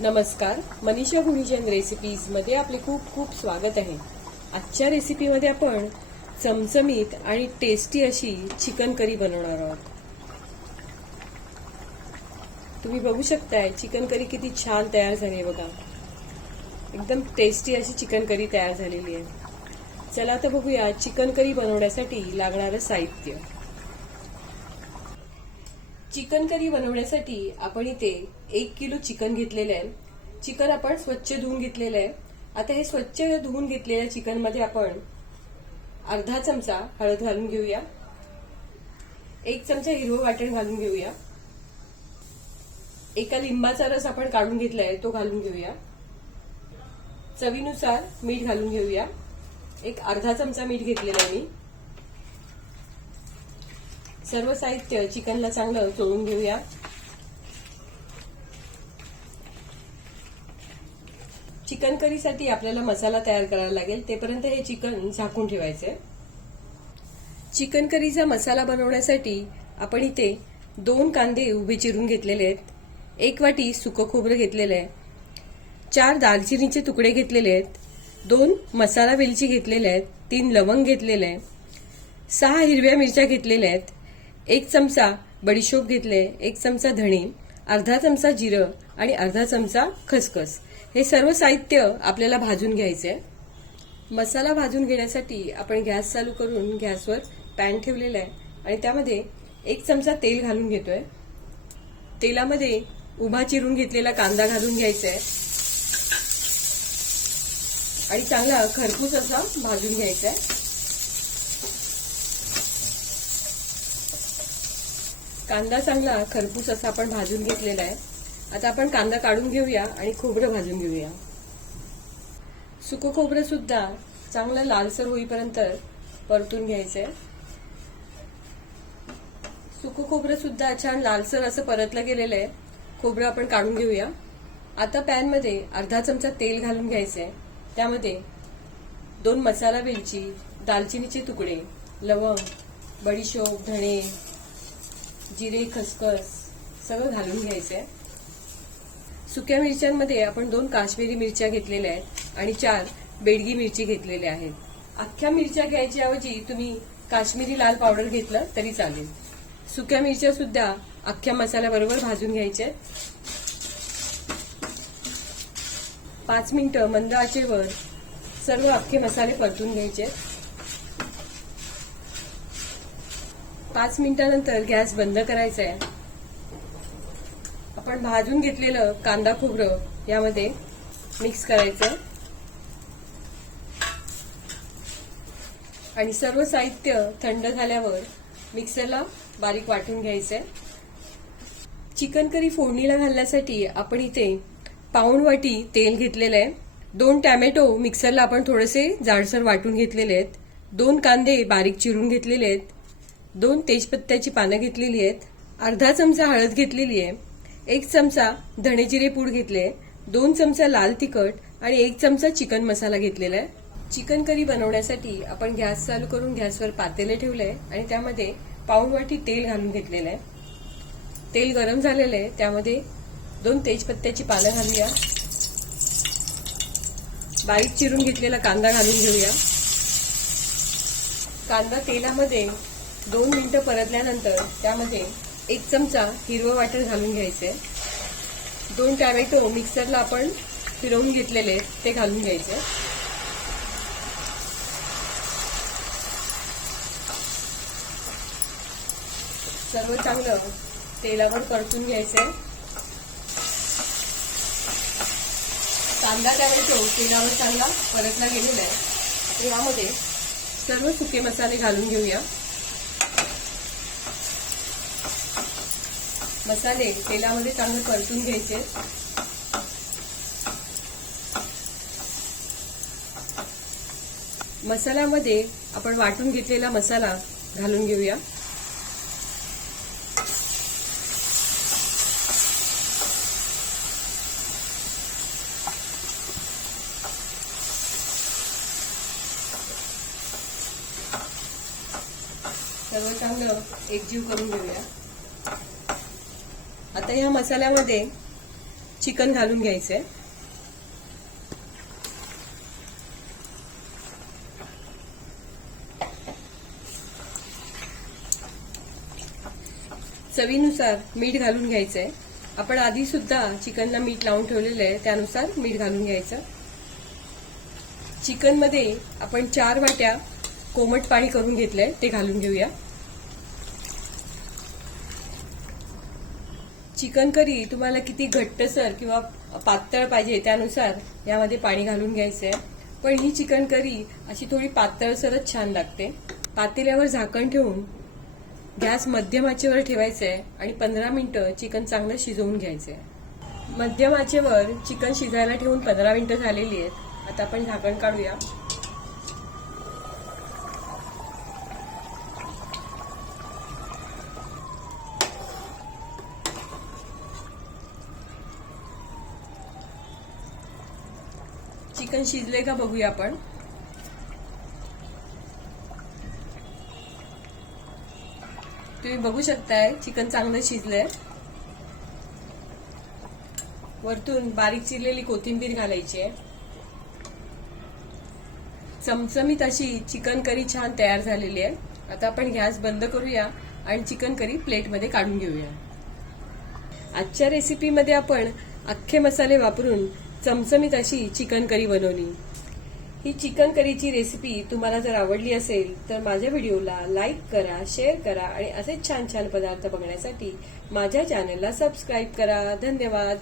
नमस्कार मनीषा गुरुजन रेसिपीजमध्ये आपले खूप खूप स्वागत आहे. आजच्या रेसिपीमध्ये आपण चमचमीत आणि टेस्टी अशी चिकन करी बनवणार आहोत. तुम्ही बघू शकताय चिकन करी किती छान तयार झाली आहे बघा. एकदम टेस्टी अशी चिकन करी तयार झालेली आहे. चला आता बघूया चिकन करी बनवण्यासाठी लागणारं साहित्य. चिकन करी बनवण्यासाठी आपण इथे एक किलो चिकन घेतलेलं आहे. चिकन आपण स्वच्छ धुवून घेतलेलं आहे. आता हे स्वच्छ धुवून घेतलेल्या चिकनमध्ये आपण अर्धा चमचा हळद घालून घेऊया. एक चमचा हिरवं वाटण घालून घेऊया. एका लिंबाचा रस आपण काढून घेतलाय तो घालून घेऊया. चवीनुसार मीठ घालून घेऊया. एक अर्धा चमचा मीठ घेतलेला आहे मी. सर्व साहित्य चिकनला चांगलं चोळून घेऊया. चिकन करीसाठी आपल्याला मसाला तयार करायला लागेल. तेपर्यंत हे चिकन झाकून ठेवायचे. चिकन करीचा मसाला बनवण्यासाठी आपण इथे दोन कांदे उभे चिरून घेतलेले आहेत. एक वाटी सुकं खोबरं घेतलेलं आहे. चार दालचिनीचे तुकडे घेतलेले आहेत. दोन मसाला वेलची घेतलेल्या आहेत. तीन लवंग घेतलेले आहे सहा हिरव्या मिरच्या घेतलेल्या आहेत. एक चमचा बडीशोप घेतले एक चमचा धणे अर्धा चमचा जिरं आणि अर्धा चमचा खसखस. हे सर्व साहित्य आपल्याला भाजून घ्यायचे. आहे मसाला भाजून घेण्यासाठी आपण गॅस चालू करून गॅसवर पॅन ठेवलेला आहे आणि त्यामध्ये एक चमचा तेल घालून घेतोय. तेलामध्ये उभा चिरून घेतलेला कांदा घालून घ्यायचा आहे. आणि चांगला खरपूस असा भाजून घ्यायचा आहे. कांदा चांगला खरपूस असा आपण भाजून घेतलेला आहे. आता आपण कांदा काढून घेऊया आणि खोबरं भाजून घेऊया. सुकं खोबरं सुद्धा चांगलं लालसर होईपर्यंत परतून घ्यायचंय. सुकं खोबरं सुद्धा छान लालसर असं परतलं गेलेलं आहे. खोबरं आपण काढून घेऊया. आता पॅनमध्ये अर्धा चमचा तेल घालून घ्यायचंय. त्यामध्ये दोन मसाला वेलची दालचिनीचे तुकडे लवंग बडीशोप धणे जिरे खसखस सगळं घालून घ्यायचंय. सुक्या मिरच्यांमध्ये आपण दोन काश्मीरी मिरच्या घेतलेल्या आहेत आणि चार बेडगी मिरची घेतलेल्या आहेत अख्ख्या मिरच्या घ्यायच्याऐवजी तुम्ही काश्मीरी लाल पावडर घेतलं तरी चालेल. सुक्या मिरच्या सुद्धा अख्ख्या मसाल्याबरोबर भाजून घ्यायच्या पाच मिनिटं मंद आचेवर सर्व अख्खे मसाले परतून घ्यायचे पाच मिनिटानंतर गॅस बंद करायचा आहे आपण भाजून घेतलेलं कांदा खोबरं यामध्ये मिक्स करायचं. आणि सर्व साहित्य थंड झाल्यावर मिक्सरला बारीक वाटून घ्यायचंय. चिकन करी फोडणीला घालण्यासाठी आपण इथे पाऊण वाटी तेल घेतलेलं आहे दोन टॅमॅटो मिक्सरला आपण थोडेसे जाडसर वाटून घेतलेले आहेत. दोन कांदे बारीक चिरून घेतलेले आहेत. दोन तेजपत्त्याची पानं घेतलेली आहेत. अर्धा चमचा हळद घेतलेली आहे. एक चमचा धणेजिरे पूड घेतले दोन चमचा लाल तिखट आणि एक चमचा चिकन मसाला घेतलेला आहे. चिकन करी बनवण्यासाठी आपण गॅस चालू करून गॅसवर पातेले ठेवले आणि त्यामध्ये पाऊण वाटी तेल घालून घेतलेलं आहे. तेल गरम झालेलं आहे. त्यामध्ये दोन तेजपत्त्याची पानं घालूया. बारीक चिरून घेतलेला कांदा घालून घेऊया. कांदा तेलामध्ये दोन मिनिटं परतल्यानंतर त्यामध्ये एक चमचा हिरवं वाटर घालून घ्यायचे. दोन टॅमॅटो मिक्सरला आपण फिरवून घेतलेले ते घालून घ्यायचे. सर्व चांगलं तेलावर परतून घ्यायचंय कांदा टॅमॅटो तेलावर चांगला परतला गेलेला आहे. यामध्ये सर्व सुके मसाले घालून घेऊया. मसाले तेलामध्ये चांगले परतून घ्यायचे. मसाल्यामध्ये आपण वाटून घेतलेला मसाला घालून घेऊया. सर्व चांगलं एकजीव करून घेऊया. आता या मसाल्यामध्ये चिकन घालून घ्यायचंय. चवीनुसार मीठ घालून घ्यायचंय. आपण आधी सुद्धा चिकनला मीठ लावून ठेवलेलं आहे त्यानुसार मीठ घालून घ्यायचं. चिकनमध्ये आपण चार वाट्या कोमट पाणी करून घेतलंय ते घालून घेऊया. चिकन करी तुम्हाला किती घट्टसर किंवा पातळ पाहिजे त्यानुसार यामध्ये पाणी घालून घ्यायचं आहे पण ही चिकन करी अशी थोडी पातळसरच छान लागते. पातेल्यावर झाकण ठेवून गॅस मध्यम आचेवर ठेवायचं आहे आणि पंधरा मिनिटं चिकन चांगलं शिजवून घ्यायचं आहे मध्यम आचेवर चिकन शिजायला ठेवून पंधरा मिनिटं झालेली आहेत. आता आपण झाकण काढूया. चिकन शिजले का बघूया आपण. तुम्ही बघू शकताय चिकन चांगलं शिजलंय. वरतून बारीक चिरलेली कोथिंबीर घालायची आहे. चमचमीत अशी चिकन करी छान तयार झालेली आहे. आता आपण गॅस बंद करूया आणि चिकन करी प्लेटमध्ये काढून घेऊया. आजच्या रेसिपीमध्ये आपण अख्खे मसाले वापरून चमचमीत अशी चिकन करी बनवली. ही चिकन करीची रेसिपी तुम्हाला जर आवडली असेल तर माझ्या व्हिडिओला लाईक करा शेअर करा आणि असेच छान छान पदार्थ बघण्यासाठी माझ्या चॅनलला सबस्क्राईब करा. धन्यवाद.